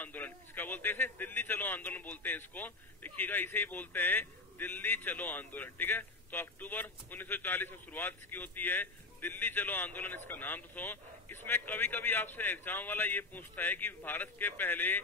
आंदोलन। इसका बोलते हैं, इसे दिल्ली चलो आंदोलन बोलते हैं इसको, देखिएगा इसे ही बोलते हैं दिल्ली चलो आंदोलन, ठीक है। तो अक्टूबर 1940 में शुरुआत इसकी होती है, दिल्ली चलो आंदोलन इसका नाम। दोस्तों इसमें कभी कभी आपसे एग्जाम वाला ये पूछता है कि भारत के पहले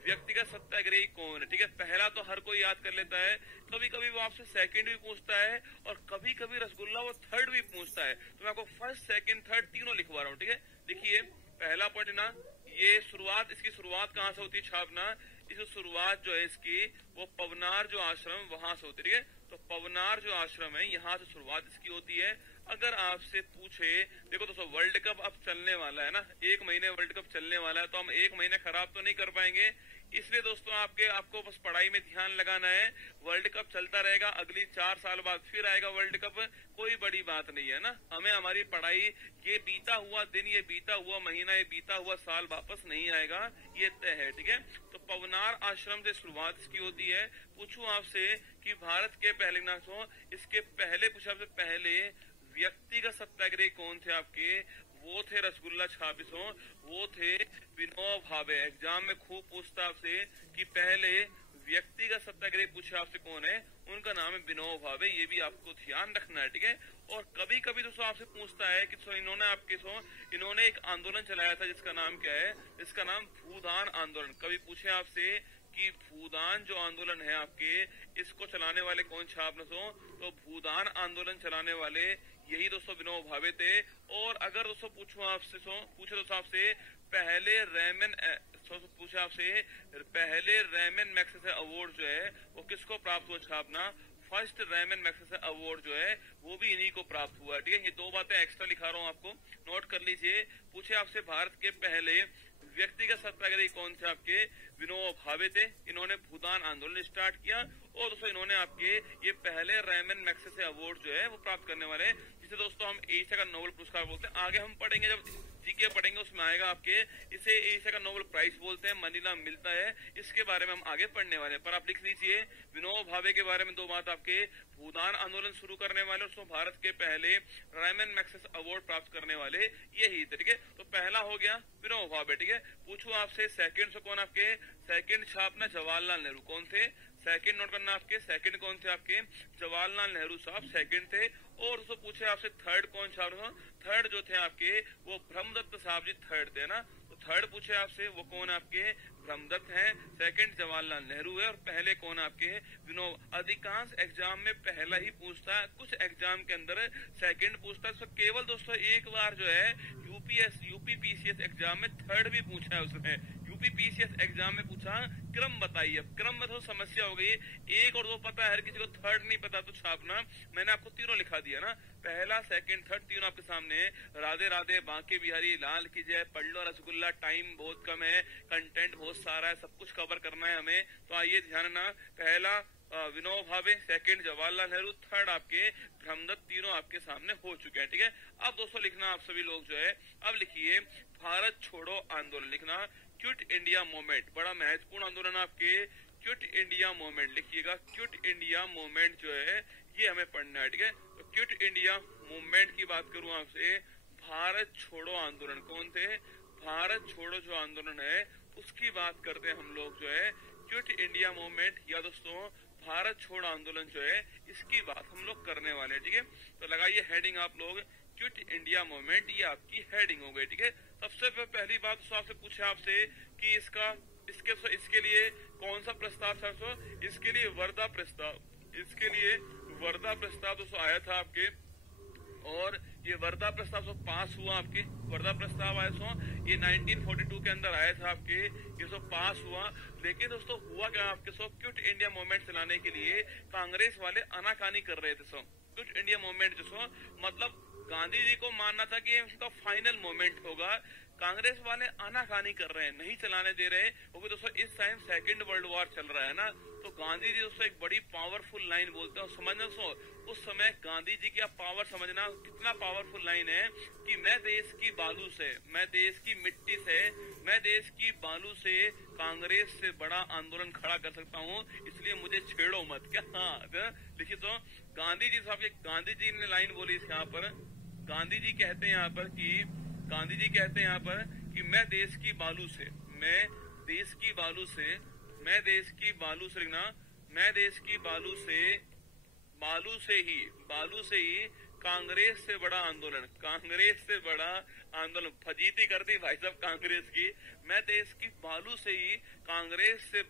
व्यक्तिगत सत्याग्रही कौन है, ठीक है। पहला तो हर कोई याद कर लेता है, कभी कभी वो आपसे सेकंड भी पूछता है और कभी कभी रसगुल्ला वो थर्ड भी पूछता है। तो मैं आपको फर्स्ट सेकंड थर्ड तीनों लिखवा रहा हूँ, ठीक है। देखिए पहला पॉइंट ना, ये शुरुआत, इसकी शुरुआत कहाँ से होती है छापना, इस शुरुआत जो है इसकी वो पवनार जो आश्रम वहां से होती है। तो पवनार जो आश्रम है यहाँ से शुरुआत इसकी होती है। अगर आपसे पूछे, देखो दोस्तों वर्ल्ड कप अब चलने वाला है ना, 1 महीने वर्ल्ड कप चलने वाला है, तो हम 1 महीना खराब तो नहीं कर पाएंगे, इसलिए दोस्तों आपको बस पढ़ाई में ध्यान लगाना है। वर्ल्ड कप चलता रहेगा, अगली 4 साल बाद फिर आएगा वर्ल्ड कप, कोई बड़ी बात नहीं है ना। हमें हमारी पढ़ाई, ये बीता हुआ दिन, ये बीता हुआ महीना, ये बीता हुआ साल वापस नहीं आएगा, ये तय है, ठीक है। तो पवनार आश्रम से शुरुआत इसकी होती है। पूछूं आपसे कि भारत के पहले ना, इसके पहले पूछा आपसे, पहले व्यक्तिगत सत्याग्रही कौन थे आपके, वो थे रसगुल्ला छापिसों, वो थे विनोबा भावे। एग्जाम में खूब पूछता आपसे कि पहले व्यक्तिगत सत्याग्रही पूछे आपसे कौन है, उनका नाम है विनोबा भावे, ये भी आपको ध्यान रखना है, ठीक है। और कभी कभी दोस्तों आपसे पूछता है कि इन्होंने एक आंदोलन चलाया था जिसका नाम क्या है, इसका नाम भूदान आंदोलन। कभी पूछे आपसे कि भूदान जो आंदोलन है आपके, इसको चलाने वाले कौन छाप दोस्तों, तो भूदान आंदोलन चलाने वाले यही दोस्तों विनोबा भावे थे। और अगर दोस्तों पूछे दोस्तों आपसे पहले रैमन मैग्सेसे अवार्ड जो है वो किसको प्राप्त हुआ छापना, फर्स्ट रैमन मैग्सेसे अवार्ड जो है वो भी इन्हीं को प्राप्त हुआ, ठीक है। ये 2 बातें एक्स्ट्रा लिखा रहा हूँ, आपको नोट कर लीजिए। पूछे आपसे भारत के पहले व्यक्तिगत सत्याग्रही कौन थे आपके, विनोबा भावे थे, इन्होंने भूदान आंदोलन स्टार्ट किया। और दोस्तों इन्होंने आपके ये पहले रैमन मैग्सेसे अवार्ड जो है वो प्राप्त करने वाले, जिसे दोस्तों हम एशिया का नोबेल पुरस्कार बोलते हैं। आगे हम पढ़ेंगे, जब जीके पढ़ेंगे उसमें आएगा आपके, इसे एशिया का नोबेल प्राइज बोलते हैं, मनीला मिलता है, इसके बारे में हम आगे पढ़ने वाले हैं। पर आप लिख लीजिए विनोबा भावे के बारे में 2 बात आपके, भूदान आंदोलन शुरू करने वाले और भारत के पहले रैमन मैग्सेसे अवार्ड प्राप्त करने वाले यही थे, ठीक है। तो पहला हो गया विनोबा भावे, ठीक है। पूछू आपसे सेकंड से कौन आपके, सेकंड छापना जवाहरलाल नेहरू कौन थे, सेकंड नोट करना आपके, सेकंड कौन थे आपके, जवाहरलाल नेहरू साहब सेकंड थे। और उसको पूछे आपसे थर्ड कौन छाप, थर्ड जो थे आपके वो ब्रह्मदत्त साहब जी थर्ड थे ना। तो थर्ड पूछे आपसे वो कौन आपके, ब्रह्मदत्त हैं, सेकंड जवाहरलाल नेहरू है और पहले कौन आपके विनोबा। अधिकांश एग्जाम में पहला ही पूछता है, कुछ एग्जाम के अंदर सेकंड पूछता है। तो केवल दोस्तों एक बार जो है यूपीपीसीएस एग्जाम में थर्ड भी पूछा है उसने, यूपीपीसीएस एग्जाम में पूछा क्रम बताइए। अब क्रम में तो समस्या हो गई, 1 और 2 पता है, हर किसी को थर्ड नहीं पता तो छापना। मैंने आपको तीनों लिखा दिया ना, पहला सेकंड थर्ड तीनों आपके सामने। राधे राधे बांके बिहारी लाल की जय, पढ़ लो रसगुल्ला, टाइम बहुत कम है, कंटेंट बहुत सारा है, सब कुछ कवर करना है हमें। तो आइए ध्यान रखना, पहला विनोबा भावे, सेकंड जवाहरलाल नेहरू, थर्ड आपके ब्रह्मदत्त, तीनों आपके सामने हो चुके हैं, ठीक है। अब दोस्तों लिखना आप सभी लोग जो है, अब लिखिए भारत छोड़ो आंदोलन, लिखना क्विट इंडिया मूवमेंट, बड़ा महत्वपूर्ण आंदोलन आपके, क्विट इंडिया मूवमेंट लिखिएगा। क्विट इंडिया मूवमेंट जो है ये हमें पढ़ना है, ठीक है। तो क्विट इंडिया मूवमेंट की बात करूं आपसे, भारत छोड़ो आंदोलन कौन थे, भारत छोड़ो जो आंदोलन है उसकी बात करते हैं हम लोग जो है, क्विट इंडिया मूवमेंट या दोस्तों भारत छोड़ो आंदोलन जो है इसकी बात हम लोग करने वाले हैं, ठीक है। तो लगाइए हेडिंग आप लोग, क्विट इंडिया मूवमेंट, ये आपकी हेडिंग हो गई, ठीक है। सबसे पहली बात तो आपसे पूछा आपसे कि इसके लिए कौन सा प्रस्ताव था, इसके लिए वर्धा प्रस्ताव, इसके लिए वर्धा प्रस्ताव दोस्तों आया था आपके, और ये वर्धा प्रस्ताव तो पास हुआ आपके, वर्धा प्रस्ताव आया सो ये 1942 के अंदर आया था आपके, ये सब पास हुआ। लेकिन दोस्तों हुआ क्या आपके, क्विट इंडिया मूवमेंट चलाने के लिए कांग्रेस वाले आनाकानी कर रहे थे। क्विट इंडिया मूवमेंट जो मतलब गांधी जी को मानना था कि उनका फाइनल मूवमेंट होगा, कांग्रेस वाले आनाकानी कर रहे हैं, नहीं चलाने दे रहे, क्योंकि दोस्तों इस टाइम सेकंड वर्ल्ड वॉर चल रहा है ना। तो गांधी जी दोस्तों एक बड़ी पावरफुल लाइन बोलते हैं, समझना उस समय गांधी जी की पावर समझना, कितना पावरफुल लाइन है कि मैं देश की बालू से, मैं देश की मिट्टी से, मैं देश की बालू से कांग्रेस से बड़ा आंदोलन खड़ा कर सकता हूँ, इसलिए मुझे छेड़ो मत। क्या हाँ देखिए, तो गांधी जी साहब, गांधी जी ने लाइन बोली यहाँ पर, गांधी जी कहते हैं यहाँ पर कि मैं देश की बालू से, मैं देश की बालू से, मैं देश की बालू से लिखना, मैं देश की बालू से ही कांग्रेस से बड़ा आंदोलन, कांग्रेस से बड़ा आंदोलन, फजीती कर दी भाई साहब कांग्रेस की। मैं देश की बालू से ही कांग्रेस से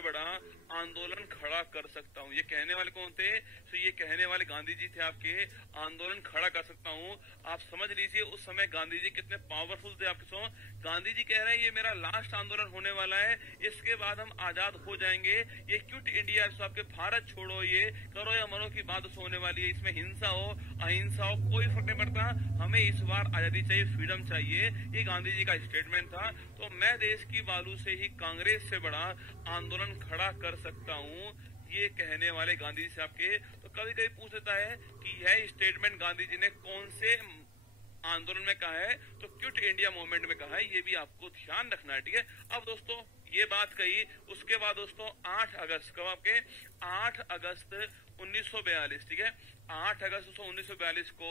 बड़ा आंदोलन खड़ा कर सकता हूँ। ये कहने वाले कौन थे? तो ये कहने वाले गांधी जी थे आपके। आंदोलन खड़ा कर सकता हूँ, आप समझ लीजिए उस समय गांधी जी कितने पावरफुल थे आपके सो। गांधी जी कह रहे हैं ये मेरा लास्ट आंदोलन होने वाला है, इसके बाद हम आजाद हो जाएंगे। ये क्विट इंडिया, आपके भारत छोड़ो, ये करो या मरो की बात होने वाली है। इसमें हिंसा हो अहिंसा हो कोई फर्क नहीं पड़ता, हमें इस बार आजादी चाहिए, फ्रीडम चाहिए। ये गांधी जी का स्टेटमेंट था। तो मैं देश की बालू से ही कांग्रेस से बड़ा आंदोलन खड़ा कर सकता हूँ, ये कहने वाले गांधी जी से आपके। तो कभी कभी पूछ लेता है कि यह स्टेटमेंट गांधी जी ने कौन से आंदोलन में कहा है? तो क्विट इंडिया मूवमेंट में कहा है। ये भी आपको ध्यान रखना है, ठीक है। अब दोस्तों ये बात कही, उसके बाद दोस्तों 8 अगस्त कब आपके 8 अगस्त 1942, ठीक है। 8 अगस्त 1942 को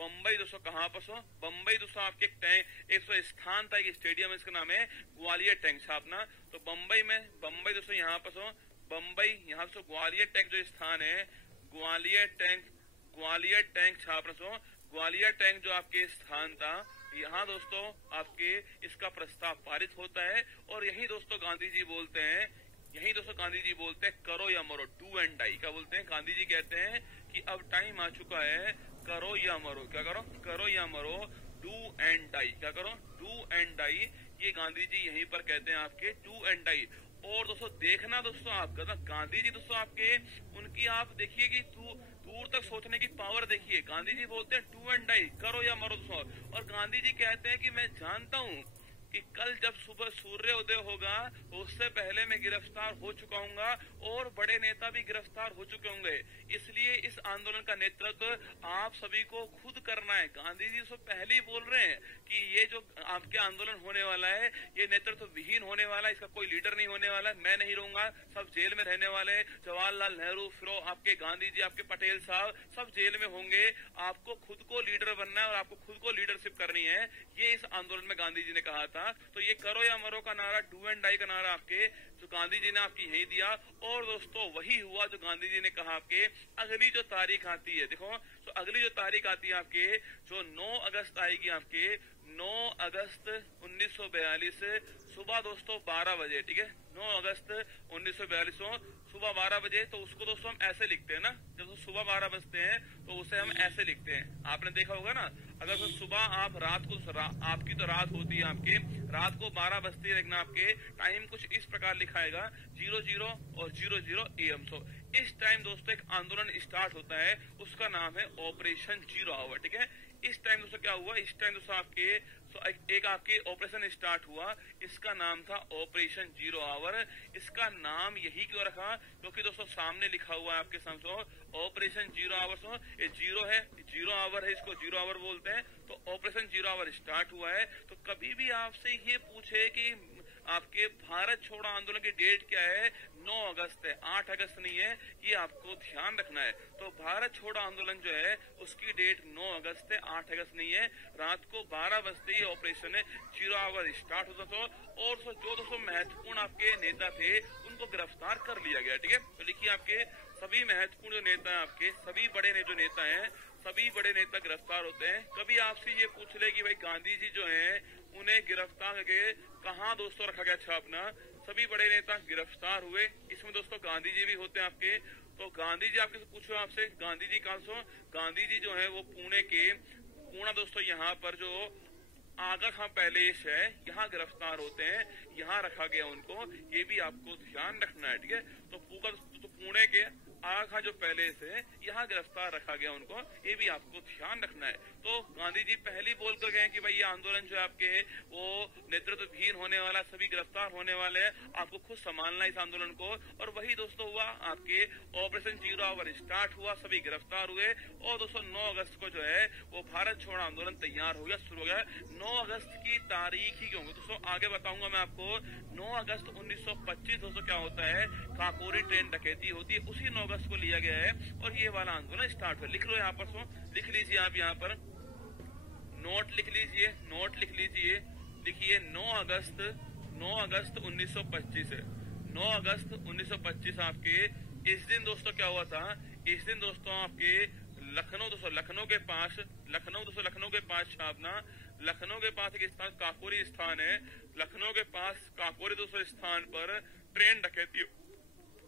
बम्बई दोस्तों कहां पर सो? बम्बई दोस्तों आपके एक स्थान था, एक स्टेडियम, इसका नाम है ग्वालियर टैंक छापना। तो बम्बई दोस्तों यहाँ पर सो, बम्बई यहाँ से ग्वालियर टैंक जो स्थान है, ग्वालियर टैंक छापना सो, ग्वालियर टैंक जो आपके स्थान था, यहाँ दोस्तों आपके इसका प्रस्ताव पारित होता है। और यही दोस्तों गांधी जी बोलते हैं, करो या मरो, डू एंड डाई। क्या बोलते हैं गांधी जी? कहते हैं कि अब टाइम आ चुका है, करो या मरो। क्या करो? करो या मरो, डू एंड डाई। क्या करो? Do and die. ये गांधी जी यहीं पर कहते हैं आपके, डू एंड डाई। और दोस्तों देखना दोस्तों आपका ना, गांधी जी दोस्तों आपके उनकी आप देखिए कि दूर तक सोचने की पावर देखिए। गांधी जी बोलते हैं डू एंड डाई, करो या मरो दोस्तों। और गांधी जी कहते हैं कि मैं जानता हूँ कि कल जब सुबह सूर्य उदय होगा उससे पहले मैं गिरफ्तार हो चुका हूँगा और बड़े नेता भी गिरफ्तार हो चुके होंगे। इसलिए इस आंदोलन का नेतृत्व आप सभी को खुद करना है। गांधी जी से पहले ही बोल रहे हैं कि ये जो आपके आंदोलन होने वाला है ये नेतृत्व विहीन होने वाला है, इसका कोई लीडर नहीं होने वाला, मैं नहीं रहूंगा, सब जेल में रहने वाले। जवाहरलाल नेहरू, फिर आपके गांधी जी, आपके पटेल साहब सब जेल में होंगे। आपको खुद को लीडर बनना है और आपको खुद को लीडरशिप करनी है, ये इस आंदोलन में गांधी जी ने कहा था। तो ये करो या मरो का नारा, डू एंड डाई का नारा आपके जो गांधी जी ने आपकी यही दिया। और दोस्तों वही हुआ जो गांधी जी ने कहा। आपके अगली जो तारीख आती है, देखो तो अगली जो तारीख आती है आपके जो 9 अगस्त आएगी आपके 9 अगस्त 1942 सुबह दोस्तों 12 बजे, ठीक है। 9 अगस्त 1942 सुबह 12 बजे। तो उसको दोस्तों हम ऐसे लिखते हैं ना, जब सुबह 12 बजते हैं तो उसे हम ऐसे लिखते हैं। आपने देखा होगा ना, अगर तो सुबह आप रात को आपकी तो रात होती है, आपके रात को 12 बजते लिखना, आपके टाइम कुछ इस प्रकार लिखाएगा 00 और 00 AM। सो इस टाइम दोस्तों एक आंदोलन स्टार्ट होता है, उसका नाम है ऑपरेशन जीरो आवर, ठीक है। इस टाइम दोस्तों क्या हुआ? इस टाइम दोस्तों आपके एक आपके ऑपरेशन स्टार्ट हुआ, इसका नाम था ऑपरेशन जीरो आवर। इसका नाम यही क्यों रखा? क्योंकि दोस्तों सामने लिखा हुआ है आपके सामने ऑपरेशन जीरो आवर। ये जीरो है, जीरो आवर है, इसको जीरो आवर बोलते हैं। तो ऑपरेशन जीरो आवर स्टार्ट हुआ है। तो कभी भी आपसे ये पूछे कि आपके भारत छोड़ो आंदोलन की डेट क्या है? 9 अगस्त है, 8 अगस्त नहीं है, ये आपको ध्यान रखना है। तो भारत छोड़ो आंदोलन जो है उसकी डेट 9 अगस्त है, 8 अगस्त नहीं है। रात को 12 बजते ही ऑपरेशन है जीरो आवर स्टार्ट होता था। और जो दोस्तों महत्वपूर्ण आपके नेता थे उनको गिरफ्तार कर लिया गया, ठीक है। तो लिखिए आपके सभी महत्वपूर्ण जो नेता है, आपके सभी बड़े जो नेता है, सभी बड़े नेता गिरफ्तार होते हैं। कभी आपसे ये पूछ ले कि भाई गांधी जी जो है उन्हें गिरफ्तार करके कहाँ दोस्तों रखा गया छापना? सभी बड़े नेता गिरफ्तार हुए, इसमें दोस्तों गांधी जी भी होते हैं आपके। तो गांधी जी आपके पूछो आपसे गांधी जी कहाँ से? गांधी जी जो है वो पुणे दोस्तों यहाँ पर जो आगा खां पैलेस है यहाँ गिरफ्तार होते हैं, यहाँ रखा गया उनको, ये भी आपको ध्यान रखना है, ठीक है। तो पुणे के आगा खां जो पैलेस है यहाँ गिरफ्तार रखा गया उनको, ये भी आपको ध्यान रखना है। तो गांधी जी पहले बोल कर गए कि भाई ये आंदोलन जो आपके है वो नेतृत्वहीन होने वाला, सभी गिरफ्तार होने वाले हैं, आपको खुद संभालना इस आंदोलन को। और वही दोस्तों हुआ, आपके ऑपरेशन जीरो आवर स्टार्ट हुआ, सभी गिरफ्तार हुए। और दोस्तों 9 अगस्त को जो है वो भारत छोड़ो आंदोलन तैयार हो गया, शुरू हो गया। 9 अगस्त की तारीख ही क्यों? दोस्तों आगे बताऊंगा मैं आपको। 9 अगस्त 1925 दोस्तों क्या होता है? काकोरी ट्रेन डकैती होती है, उसी 9 अगस्त को लिया गया है और ये वाला आंदोलन स्टार्ट हुआ। लिख लो यहाँ पर, लिख लीजिए आप यहाँ पर, नोट लिख लीजिए, लिखिए 9 अगस्त 9 अगस्त 1925 है। 9 अगस्त 1925 आपके इस दिन दोस्तों क्या हुआ था, इस दिन दोस्तों आपके लखनऊ के पास छापना, लखनऊ के पास एक स्थान काकोरी स्थान है, लखनऊ के पास काकोरी दोस्तों स्थान पर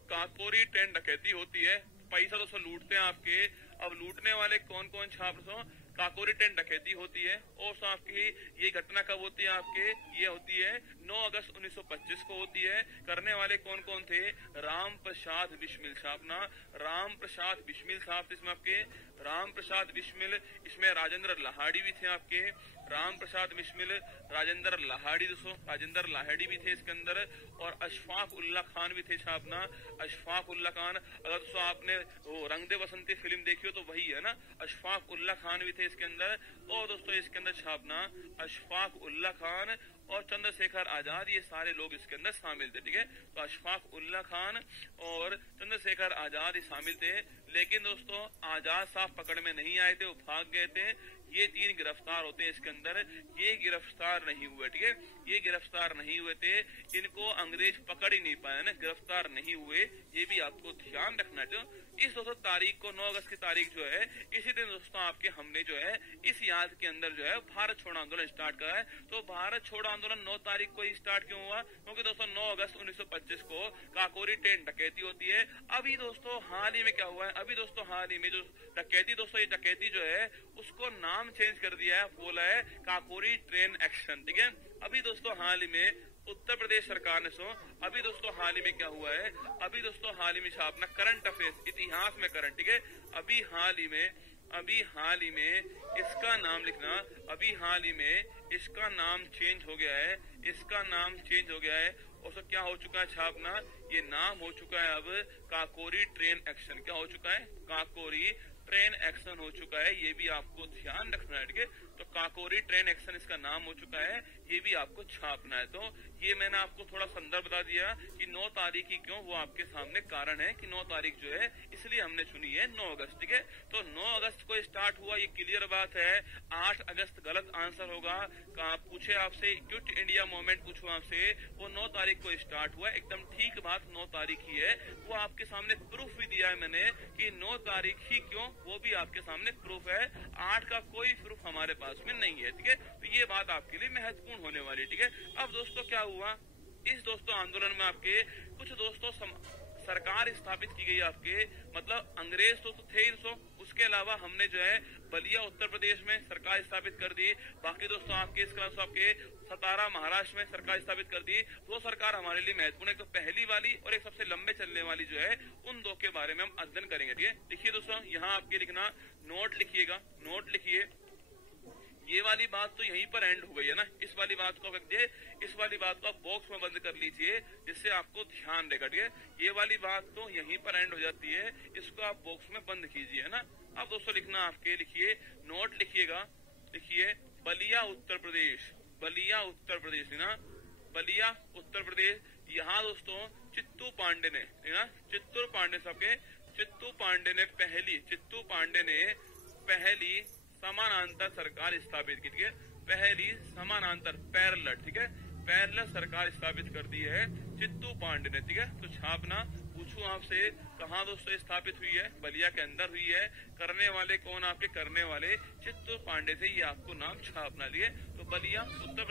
काकोरी ट्रेन डकैती होती है। पैसा दोस्तों लूटते हैं आपके। अब लूटने वाले कौन कौन छाप दोस्तों, काकोरी ट्रेन डकैती होती है। और आपकी ये घटना कब होती है आपके, ये होती है 9 अगस्त 1925 को होती है। करने वाले कौन कौन थे, राम प्रसाद बिस्मिल छापना, राम प्रसाद बिस्मिल साहब इसमें आपके, राम प्रसाद बिस्मिल, इसमें राजेंद्र लाहाड़ी भी थे आपके, राम प्रसाद बिस्मिल, राजेंद्र लाहाड़ी दोस्तों, राजेंद्र लाहाड़ी भी थे इसके अंदर, और अशफाक उल्ला खान भी थे छापना, अशफाक उल्ला खान। अगर दोस्तों आपने वो रंग दे बसंती फिल्म देखी हो तो वही है ना, अशफाक उल्ला खान भी थे इसके अंदर। और दोस्तों इसके अंदर छापना अशफाक उल्ला खान और चंद्रशेखर आजाद, ये सारे लोग इसके अंदर शामिल थे। ठीक है, तो अशफाक उल्ला खान और चंद्रशेखर आजाद शामिल थे। लेकिन दोस्तों आजाद साहब पकड़ में नहीं आए थे, वो भाग गए थे। ये 3 गिरफ्तार होते हैं इसके अंदर, ये गिरफ्तार नहीं हुए। ठीक है, ये गिरफ्तार नहीं हुए थे, इनको अंग्रेज पकड़ ही नहीं पाए ना, गिरफ्तार नहीं हुए, ये भी आपको ध्यान रखना चाहिए। इस दोस्तों तारीख को 9 अगस्त की तारीख जो है, इसी दिन दोस्तों आपके हमने जो है इस याद के अंदर जो है भारत छोड़ो आंदोलन स्टार्ट करा है। तो भारत छोड़ो आंदोलन 9 तारीख को ही स्टार्ट क्यों हुआ, क्योंकि दोस्तों 9 अगस्त 1925 को काकोरी ट्रेन डकैती होती है। अभी दोस्तों हाल ही में क्या हुआ है, अभी दोस्तों हाल ही में जो डकैती दोस्तों, ये डकैती जो है उसको नाम चेंज कर दिया है, बोला है काकोरी ट्रेन एक्शन। ठीक है, अभी दोस्तों हाल ही में उत्तर प्रदेश सरकार ने अभी दोस्तों हाल ही में क्या हुआ है, अभी दोस्तों हाल ही में छापना करंट अफेयर्स, इतिहास में करंट। ठीक है, अभी हाल ही में इसका नाम लिखना, अभी हाल ही में इसका नाम चेंज हो गया है, इसका नाम चेंज हो गया है। और क्या हो चुका है छापना, ये नाम हो चुका है अब काकोरी ट्रेन एक्शन। क्या हो चुका है, काकोरी ट्रेन एक्शन हो चुका है, ये भी आपको ध्यान रखना है। ठीक है, तो काकोरी ट्रेन एक्शन इसका नाम हो चुका है, ये भी आपको छापना है। तो ये मैंने आपको थोड़ा संदर्भ बता दिया कि 9 तारीख ही क्यों, वो आपके सामने कारण है कि 9 तारीख जो है इसलिए हमने चुनी है 9 अगस्त। ठीक है, तो 9 अगस्त को स्टार्ट हुआ, ये क्लियर बात है। 8 अगस्त गलत आंसर होगा। पूछे आपसे क्विट इंडिया मूवमेंट, पूछो आपसे, वो 9 तारीख को स्टार्ट हुआ, एकदम ठीक बात 9 तारीख ही है। वो आपके सामने प्रूफ भी दिया है मैंने कि 9 तारीख ही क्यों, वो भी आपके सामने प्रूफ है। 8 का कोई प्रूफ हमारे पास में नहीं है। ठीक है, तो ये बात आपके लिए महत्वपूर्ण होने वाली। ठीक है, अब दोस्तों क्या हुआ, इस दोस्तों आंदोलन में आपके कुछ दोस्तों सरकार स्थापित की गई आपके, मतलब अंग्रेज तो थे ही दोस्तों, उसके अलावा हमने जो है बलिया उत्तर प्रदेश में सरकार स्थापित कर दी। बाकी दोस्तों आपके इसके अलावा आपके सतारा महाराष्ट्र में सरकार स्थापित कर दी। वो सरकार हमारे लिए महत्वपूर्ण है, तो पहली वाली और एक सबसे लंबे चलने वाली जो है, उन 2 के बारे में हम अध्ययन करेंगे। ठीक है, देखिए दोस्तों यहाँ आपके लिखना, नोट लिखिएगा, नोट लिखिए। ये वाली बात तो यहीं पर एंड हो गई है ना, इस वाली बात को रख दिए, इस वाली बात को आप बॉक्स में बंद कर लीजिए, जिससे आपको ध्यान रहेगा। ठीक है, ये वाली बात तो यहीं पर एंड हो जाती है, इसको आप बॉक्स में बंद कीजिए ना। अब दोस्तों लिखना आपके, लिखिए, नोट लिखिएगा, लिखिए बलिया उत्तर प्रदेश, बलिया उत्तर प्रदेश ना, बलिया उत्तर प्रदेश। यहाँ दोस्तों चित्तू पांडे ने, ना चित्तूर पांडे साहब के, चित्तू पांडे ने पहली समानांतर सरकार स्थापित की। ठीक है, पहली समानांतर पैरेलल, ठीक है, पैरेलल सरकार स्थापित कर दी है चित्तू पांडे ने। ठीक है, तो छापना, पूछूं आपसे कहाँ दोस्तों स्थापित हुई है, बलिया के अंदर हुई है। करने वाले कौन, आपके करने वाले चित्तू पांडे थे, ये आपको नाम छापना लिए। तो बलिया उत्तर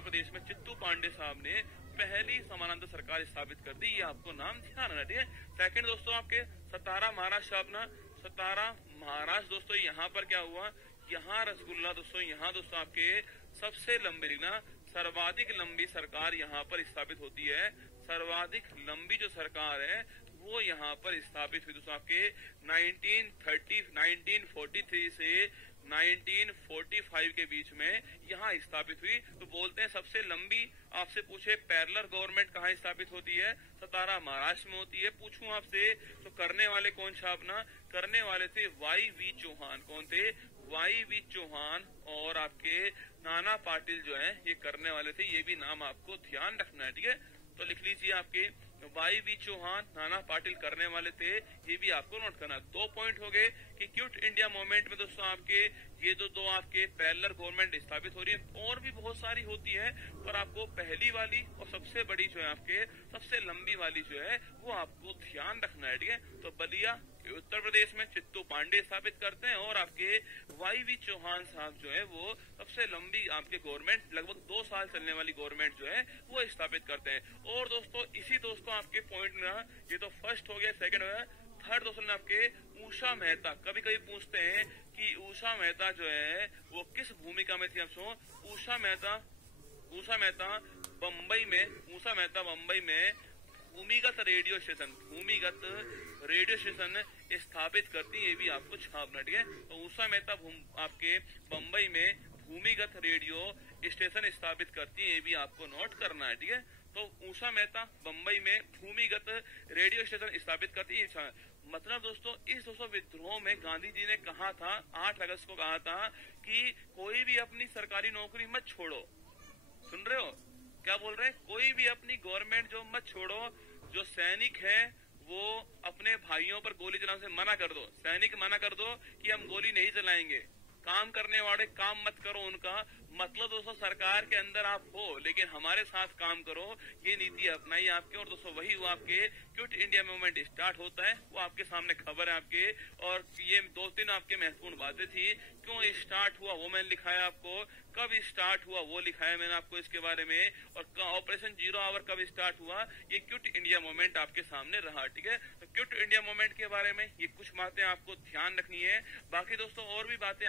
प्रदेश में चित्तू पांडे साहब ने पहली समानांतर सरकार स्थापित कर दी, ये आपको नाम ध्यान रखना। ठीक है, सेकंड दोस्तों आपके सतारा महाराष्ट्र छापना, सतारा महाराष्ट्र दोस्तों यहाँ पर क्या हुआ, यहाँ रसगुल्ला दोस्तों, यहाँ दोस्तों आपके सबसे लंबी ना, सर्वाधिक लंबी सरकार यहाँ पर स्थापित होती है। सर्वाधिक लंबी जो सरकार है वो यहाँ पर स्थापित हुई दोस्तों आपके 1943 से 1945 के बीच में यहाँ स्थापित हुई। तो बोलते हैं सबसे लंबी, आपसे पूछे पैरेलल गवर्नमेंट कहाँ स्थापित होती है, सतारा महाराष्ट्र में होती है। पूछूं आपसे तो करने वाले कौन छापना, करने वाले थे वाई.वी. चौहान। कौन थे, वाई.वी. चौहान और आपके नाना पाटिल जो है, ये करने वाले थे, ये भी नाम आपको ध्यान रखना है। ठीक है, तो लिख लीजिए आपके वाई वी चौहान, नाना पाटिल करने वाले थे। ये भी आपको नोट करना। 2 पॉइंट हो गए कि क्विट इंडिया मूवमेंट में दोस्तों आपके ये दो आपके पैरेलल गवर्नमेंट स्थापित हो रही है, और भी बहुत सारी होती है, पर आपको पहली वाली और सबसे बड़ी जो है आपके सबसे लंबी वाली जो है वो आपको ध्यान रखना है, ठीक है। तो बलिया उत्तर प्रदेश में चित्तू पांडे स्थापित करते हैं, और आपके वाई वी चौहान साहब जो है वो सबसे लंबी आपके गवर्नमेंट, लगभग 2 साल चलने वाली गवर्नमेंट जो है वो स्थापित करते हैं। और दोस्तों इसी दोस्तों आपके पॉइंट में ये तो फर्स्ट हो गया, सेकंड हो गया, थर्ड दोस्तों ने आपके उषा मेहता। कभी कभी पूछते हैं कि उषा मेहता जो है वो किस भूमिका में थी। उषा मेहता बम्बई में भूमिगत रेडियो स्टेशन स्थापित करती है, ये भी आपको छापना, ठीक है। तो उषा मेहता आपके बम्बई में भूमिगत रेडियो स्टेशन स्थापित करती है, ये भी आपको नोट करना है, ठीक है। तो उषा मेहता बम्बई में भूमिगत रेडियो स्टेशन स्थापित करती है। मतलब दोस्तों इस विद्रोह में गांधी जी ने कहा था, 8 अगस्त को कहा था कि कोई भी अपनी सरकारी नौकरी मत छोड़ो। सुन रहे हो क्या बोल रहे हैं? कोई भी अपनी गवर्नमेंट जो मत छोड़ो। जो सैनिक है वो अपने भाइयों पर गोली चलाने से मना कर दो। सैनिक मना कर दो कि हम गोली नहीं चलाएंगे। काम करने वाले काम मत करो उनका। मतलब दोस्तों सरकार के अंदर आप हो लेकिन हमारे साथ काम करो, ये नीति अपनाई आपके। और दोस्तों वही वो आपके क्विट इंडिया मूवमेंट स्टार्ट होता है, वो आपके सामने खबर है आपके। और ये 2-3 आपके महत्वपूर्ण बातें थी, क्यों स्टार्ट हुआ वो मैंने लिखा है आपको, कब स्टार्ट हुआ वो लिखा है मैंने आपको इसके बारे में, और ऑपरेशन 0 आवर कब स्टार्ट हुआ, ये क्विट इंडिया मूवमेंट आपके सामने रहा, ठीक है। तो क्विट इंडिया मूवमेंट के बारे में ये कुछ बातें आपको ध्यान रखनी है। बाकी दोस्तों और भी बातें